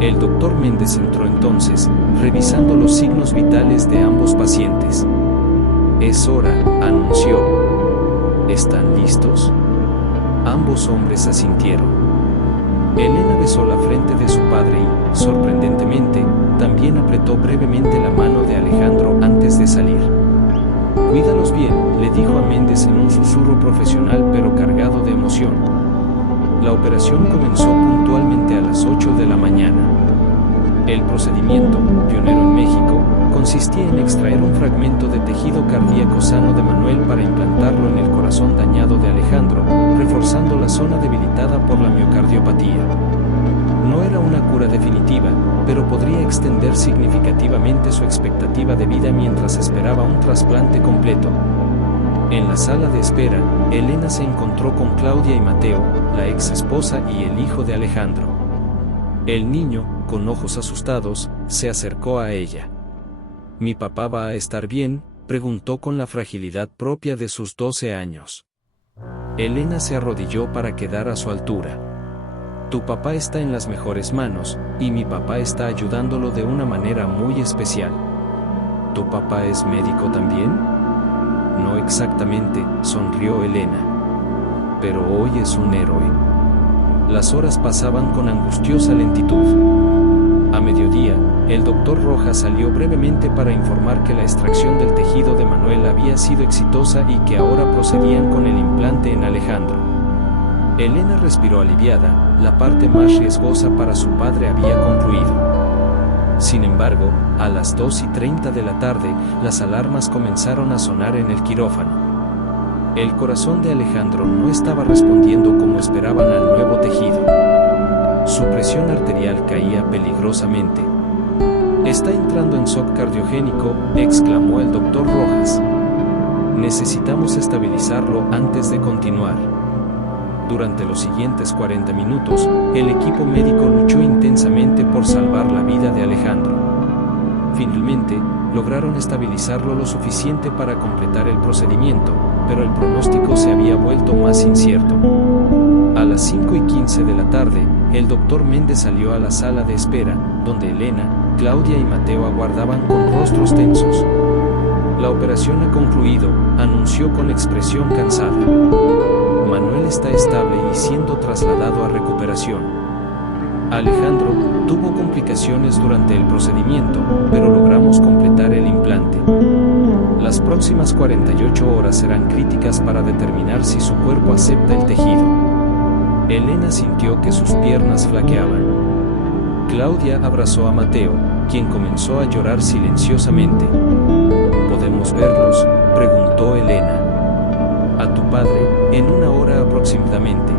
El doctor Méndez entró entonces, revisando los signos vitales de ambos pacientes. «Es hora», anunció. «¿Están listos?». Ambos hombres asintieron. Elena besó la frente de su padre y, sorprendentemente, también apretó brevemente la mano de Alejandro antes de salir. «Cuídalos bien», le dijo a Méndez en un susurro profesional pero cargado de emoción. La operación comenzó puntualmente a las 8 de la mañana. El procedimiento, pionero en México, consistía en extraer un fragmento de tejido cardíaco sano de Manuel para implantarlo en el corazón dañado de Alejandro, reforzando la zona debilitada por la miocardiopatía. No era una cura definitiva, pero podría extender significativamente su expectativa de vida mientras esperaba un trasplante completo. En la sala de espera, Elena se encontró con Claudia y Mateo, la ex esposa y el hijo de Alejandro. El niño, con ojos asustados, se acercó a ella. «¿Mi papá va a estar bien?», preguntó con la fragilidad propia de sus 12 años. Elena se arrodilló para quedar a su altura. Tu papá está en las mejores manos, y mi papá está ayudándolo de una manera muy especial. ¿Tu papá es médico también? No exactamente, sonrió Elena. Pero hoy es un héroe. Las horas pasaban con angustiosa lentitud. A mediodía, el doctor Rojas salió brevemente para informar que la extracción del tejido de Manuel había sido exitosa y que ahora procedían con el implante en Alejandro. Elena respiró aliviada, la parte más riesgosa para su padre había concluido. Sin embargo, a las 2:30 de la tarde, las alarmas comenzaron a sonar en el quirófano. El corazón de Alejandro no estaba respondiendo como esperaban al nuevo tejido. Su presión arterial caía peligrosamente. «Está entrando en shock cardiogénico», exclamó el doctor Rojas. «Necesitamos estabilizarlo antes de continuar». Durante los siguientes 40 minutos, el equipo médico luchó intensamente por salvar la vida de Alejandro. Finalmente, lograron estabilizarlo lo suficiente para completar el procedimiento, pero el pronóstico se había vuelto más incierto. A las 5:15 de la tarde, el doctor Méndez salió a la sala de espera, donde Elena, Claudia y Mateo aguardaban con rostros tensos. «La operación ha concluido», anunció con expresión cansada. «Manuel está estable y siendo trasladado a recuperación. Alejandro tuvo complicaciones durante el procedimiento, pero logramos completar el implante. Las próximas 48 horas serán críticas para determinar si su cuerpo acepta el tejido». Elena sintió que sus piernas flaqueaban. Claudia abrazó a Mateo, quien comenzó a llorar silenciosamente. «¿Podemos verlos?», preguntó Elena. «A tu padre, en 1 hora aproximadamente.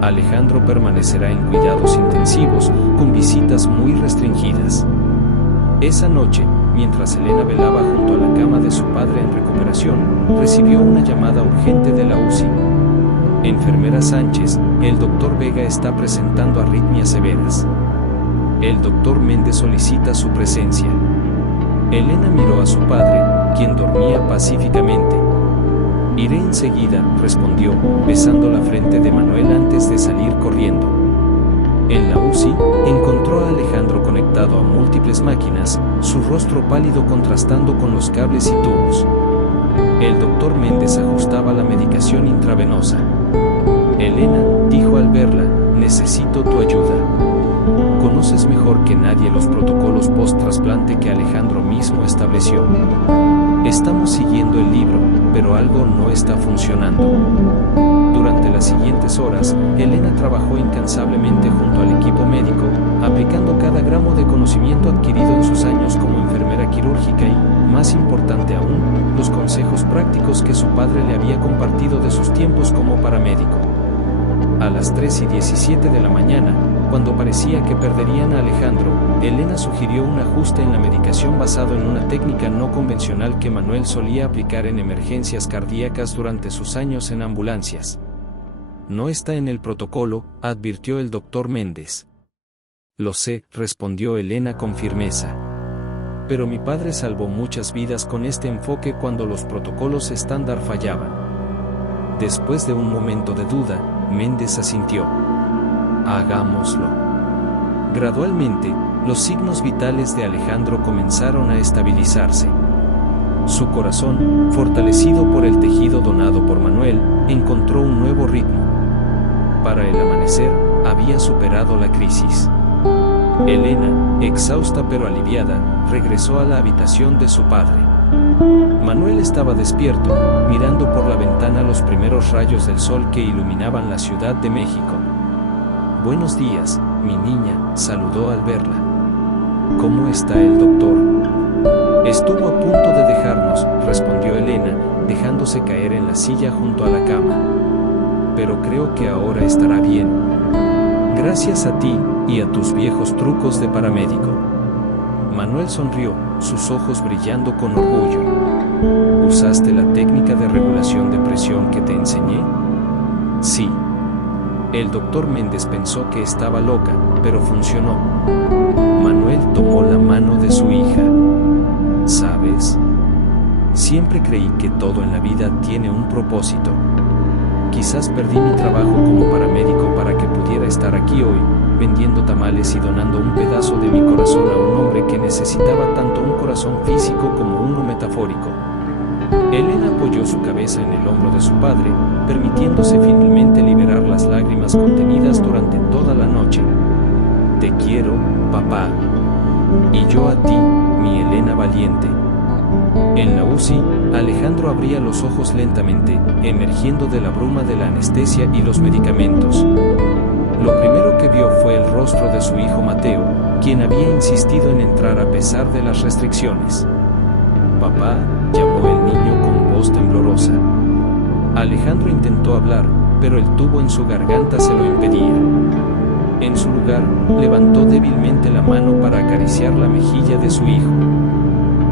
Alejandro permanecerá en cuidados intensivos, con visitas muy restringidas». Esa noche, mientras Elena velaba junto a la cama de su padre en recuperación, recibió una llamada urgente de la UCI. «Enfermera Sánchez, el doctor Vega está presentando arritmias severas. El doctor Méndez solicita su presencia». Elena miró a su padre, quien dormía pacíficamente. «Iré enseguida», respondió, besando la frente de Manuel antes de salir corriendo. En la UCI, encontró a Alejandro conectado a múltiples máquinas, su rostro pálido contrastando con los cables y tubos. El doctor Méndez ajustaba la medicación intravenosa. «Elena», dijo al verla, «necesito tu ayuda. Conoces mejor que nadie los protocolos post-trasplante que Alejandro mismo estableció. Estamos siguiendo el libro, pero algo no está funcionando». Durante las siguientes horas, Elena trabajó incansablemente junto al equipo médico, aplicando cada gramo de conocimiento adquirido en sus años como enfermera quirúrgica y, más importante aún, los consejos prácticos que su padre le había compartido de sus tiempos como paramédico. A las 3:17 de la mañana, cuando parecía que perderían a Alejandro, Elena sugirió un ajuste en la medicación basado en una técnica no convencional que Manuel solía aplicar en emergencias cardíacas durante sus años en ambulancias. «No está en el protocolo», advirtió el doctor Méndez. «Lo sé», respondió Elena con firmeza. «Pero mi padre salvó muchas vidas con este enfoque cuando los protocolos estándar fallaban». Después de un momento de duda, Méndez asintió. «Hagámoslo». Gradualmente, los signos vitales de Alejandro comenzaron a estabilizarse. Su corazón, fortalecido por el tejido donado por Manuel, encontró un nuevo ritmo. Para el amanecer, había superado la crisis. Elena, exhausta pero aliviada, regresó a la habitación de su padre. Manuel estaba despierto, mirando por la ventana los primeros rayos del sol que iluminaban la Ciudad de México. «Buenos días, mi niña», saludó al verla. «¿Cómo está el doctor?» «Estuvo a punto de dejarnos», respondió Elena, dejándose caer en la silla junto a la cama. «Pero creo que ahora estará bien. Gracias a ti, y a tus viejos trucos de paramédico». Manuel sonrió, sus ojos brillando con orgullo. «¿Usaste la técnica de regulación de presión que te enseñé?» «Sí». El doctor Méndez pensó que estaba loca, pero funcionó. Manuel tomó la mano de su hija. «¿Sabes? Siempre creí que todo en la vida tiene un propósito. quizás perdí mi trabajo como paramédico para que pudiera estar aquí hoy, vendiendo tamales y donando un pedazo de mi corazón a un hombre que necesitaba tanto un corazón físico como uno metafórico. Elena apoyó su cabeza en el hombro de su padre, permitiéndose finalmente liberar las lágrimas contenidas durante toda la noche. Te quiero, papá. Y yo a ti, mi Elena valiente. En la UCI, Alejandro abría los ojos lentamente, emergiendo de la bruma de la anestesia y los medicamentos. Lo primero que vio fue el rostro de su hijo Mateo, quien había insistido en entrar a pesar de las restricciones. Papá, llamó el niño con voz temblorosa. Alejandro intentó hablar, pero el tubo en su garganta se lo impedía. En su lugar, levantó débilmente la mano para acariciar la mejilla de su hijo.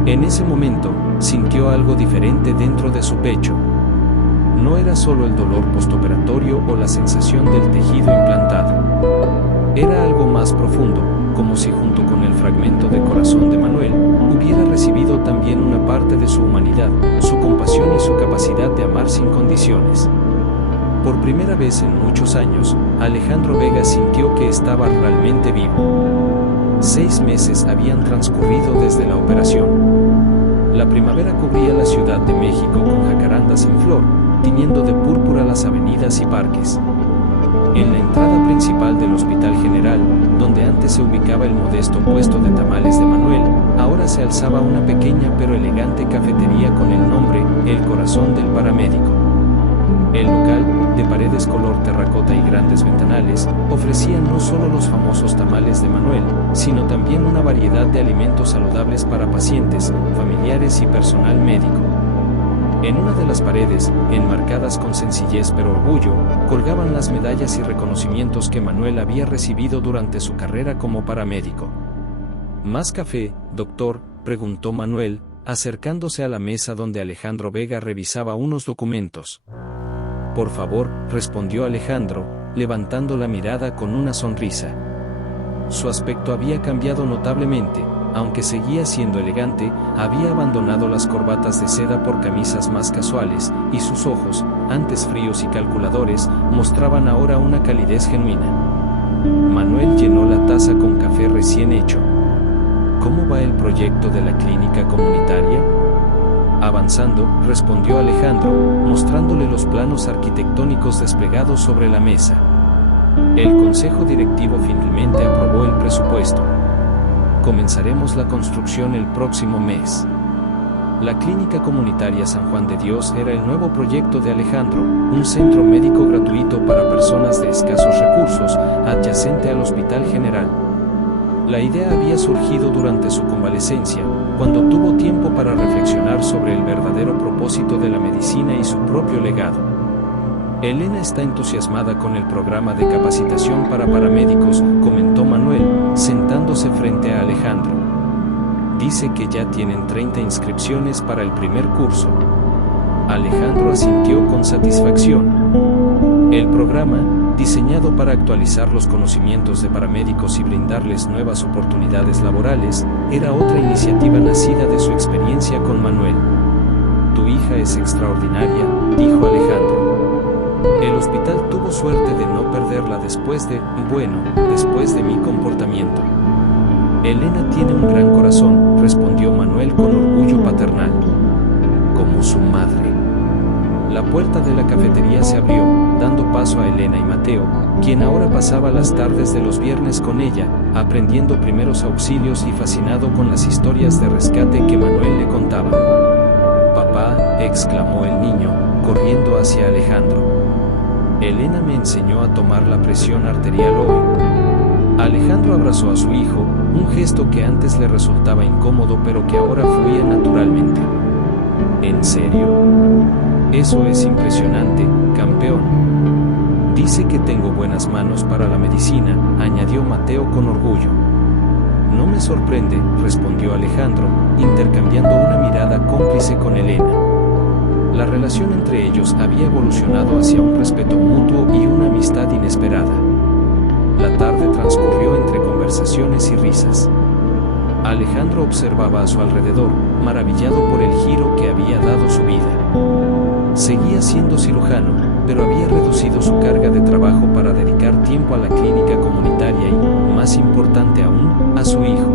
En ese momento, sintió algo diferente dentro de su pecho. No era solo el dolor postoperatorio o la sensación del tejido implantado. Era algo más profundo, como si junto con el fragmento de corazón de Manuel, hubiera recibido también una parte de su humanidad, su compasión y su capacidad de amar sin condiciones. Por primera vez en muchos años, Alejandro Vega sintió que estaba realmente vivo. 6 meses habían transcurrido desde la operación. La primavera cubría la Ciudad de México con jacarandas en flor, tiñendo de púrpura las avenidas y parques. En la entrada principal del Hospital General, donde antes se ubicaba el modesto puesto de tamales de Manuel, ahora se alzaba una pequeña pero elegante cafetería con el nombre El Corazón del Paramédico. El local, de paredes color terracota y grandes ventanales, ofrecía no solo los famosos tamales de Manuel, sino también una variedad de alimentos saludables para pacientes, familiares y personal médico. En una de las paredes, enmarcadas con sencillez pero orgullo, colgaban las medallas y reconocimientos que Manuel había recibido durante su carrera como paramédico. ¿Más café, doctor?, preguntó Manuel, acercándose a la mesa donde Alejandro Vega revisaba unos documentos. Por favor, respondió Alejandro, levantando la mirada con una sonrisa. Su aspecto había cambiado notablemente. Aunque seguía siendo elegante, había abandonado las corbatas de seda por camisas más casuales, y sus ojos, antes fríos y calculadores, mostraban ahora una calidez genuina. Manuel llenó la taza con café recién hecho. ¿Cómo va el proyecto de la clínica comunitaria? Avanzando, respondió Alejandro, mostrándole los planos arquitectónicos desplegados sobre la mesa. El consejo directivo finalmente aprobó el presupuesto. Comenzaremos la construcción el próximo mes. La Clínica Comunitaria San Juan de Dios era el nuevo proyecto de Alejandro, un centro médico gratuito para personas de escasos recursos, adyacente al Hospital General. La idea había surgido durante su convalecencia, cuando tuvo tiempo para reflexionar sobre el verdadero propósito de la medicina y su propio legado. Elena está entusiasmada con el programa de capacitación para paramédicos, comentó Manuel, sentándose frente a Alejandro. Dice que ya tienen 30 inscripciones para el primer curso. Alejandro asintió con satisfacción. El programa, diseñado para actualizar los conocimientos de paramédicos y brindarles nuevas oportunidades laborales, era otra iniciativa nacida de su experiencia con Manuel. Tu hija es extraordinaria, dijo Alejandro. El hospital tuvo suerte de no perderla después de mi comportamiento. Elena tiene un gran corazón, respondió Manuel con orgullo paternal. Como su madre. La puerta de la cafetería se abrió, dando paso a Elena y Mateo, quien ahora pasaba las tardes de los viernes con ella, aprendiendo primeros auxilios y fascinado con las historias de rescate que Manuel le contaba. Papá, exclamó el niño, corriendo hacia Alejandro. Elena me enseñó a tomar la presión arterial hoy. Alejandro abrazó a su hijo, un gesto que antes le resultaba incómodo pero que ahora fluía naturalmente. ¿En serio? Eso es impresionante, campeón. Dice que tengo buenas manos para la medicina, añadió Mateo con orgullo. No me sorprende, respondió Alejandro, intercambiando una mirada cómplice con Elena. La relación entre ellos había evolucionado hacia un respeto mutuo y una amistad inesperada. La tarde transcurrió entre conversaciones y risas. Alejandro observaba a su alrededor, maravillado por el giro que había dado su vida. Seguía siendo cirujano, pero había reducido su carga de trabajo para dedicar tiempo a la clínica comunitaria y, más importante aún, a su hijo.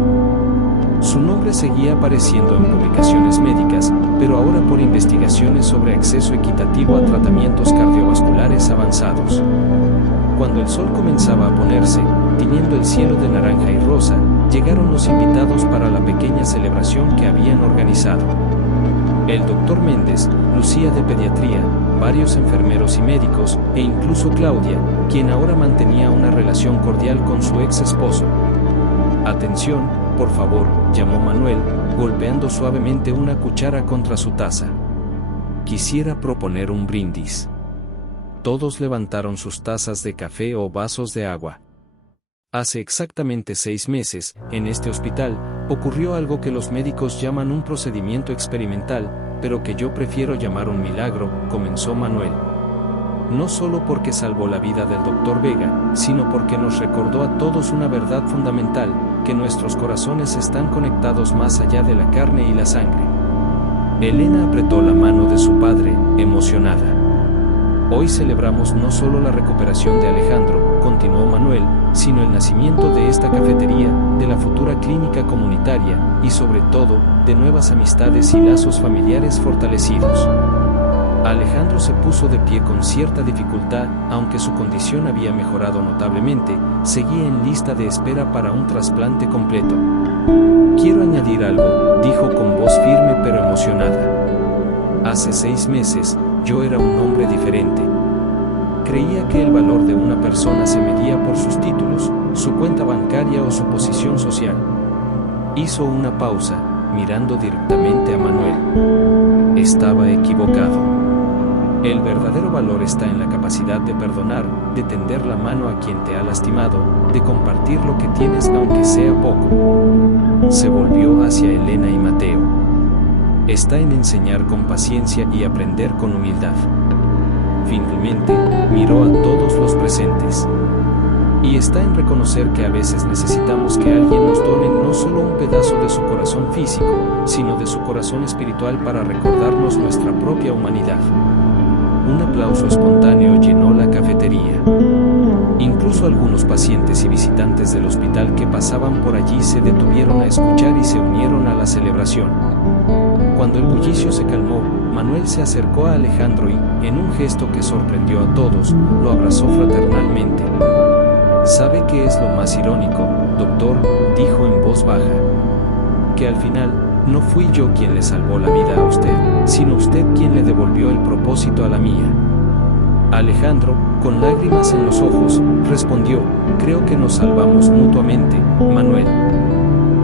Su nombre seguía apareciendo en publicaciones médicas, pero ahora por investigaciones sobre acceso equitativo a tratamientos cardiovasculares avanzados. Cuando el sol comenzaba a ponerse, tiñendo el cielo de naranja y rosa, llegaron los invitados para la pequeña celebración que habían organizado. El doctor Méndez, Lucía de pediatría, varios enfermeros y médicos, e incluso Claudia, quien ahora mantenía una relación cordial con su ex esposo. «Atención, por favor», llamó Manuel, golpeando suavemente una cuchara contra su taza. «Quisiera proponer un brindis». Todos levantaron sus tazas de café o vasos de agua. Hace exactamente 6 meses, en este hospital, ocurrió algo que los médicos llaman un procedimiento experimental, pero que yo prefiero llamar un milagro, comenzó Manuel. No solo porque salvó la vida del doctor Vega, sino porque nos recordó a todos una verdad fundamental, que nuestros corazones están conectados más allá de la carne y la sangre. Elena apretó la mano de su padre, emocionada. Hoy celebramos no solo la recuperación de Alejandro, continuó Manuel, sino el nacimiento de esta cafetería, de la futura clínica comunitaria, y sobre todo, de nuevas amistades y lazos familiares fortalecidos. Alejandro se puso de pie con cierta dificultad, aunque su condición había mejorado notablemente, seguía en lista de espera para un trasplante completo. «Quiero añadir algo», dijo con voz firme pero emocionada. «Hace 6 meses, yo era un hombre diferente. Creía que el valor de una persona se medía por sus títulos, su cuenta bancaria o su posición social». Hizo una pausa, mirando directamente a Manuel. Estaba equivocado. El verdadero valor está en la capacidad de perdonar, de tender la mano a quien te ha lastimado, de compartir lo que tienes aunque sea poco. Se volvió hacia Elena y Mateo. Está en enseñar con paciencia y aprender con humildad. Finalmente, miró a todos los presentes. Y está en reconocer que a veces necesitamos que alguien nos done no solo un pedazo de su corazón físico, sino de su corazón espiritual para recordarnos nuestra propia humanidad. Un aplauso espontáneo llenó la cafetería. Incluso algunos pacientes y visitantes del hospital que pasaban por allí se detuvieron a escuchar y se unieron a la celebración. Cuando el bullicio se calmó, Manuel se acercó a Alejandro y, en un gesto que sorprendió a todos, lo abrazó fraternalmente. «¿Sabe qué es lo más irónico, doctor?», dijo en voz baja. «Que al final, no fui yo quien le salvó la vida a usted, sino usted quien le devolvió el propósito a la mía». Alejandro, con lágrimas en los ojos, respondió: «Creo que nos salvamos mutuamente, Manuel».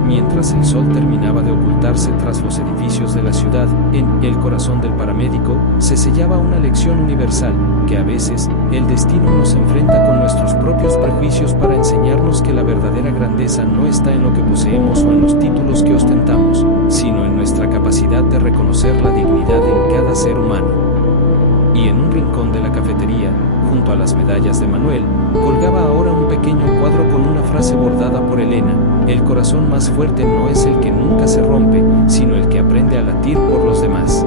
Mientras el sol terminaba de ocultarse tras los edificios de la ciudad, en el corazón del paramédico, se sellaba una lección universal, que a veces, el destino nos enfrenta con nuestros propios prejuicios para enseñarnos que la verdadera grandeza no está en lo que poseemos o en los títulos que ostentamos, sino en nuestra capacidad de reconocer la dignidad en cada ser humano. Y en un rincón de la cafetería, junto a las medallas de Manuel, colgaba ahora un pequeño cuadro con una frase bordada por Elena: «El corazón más fuerte no es el que nunca se rompe, sino el que aprende a latir por los demás».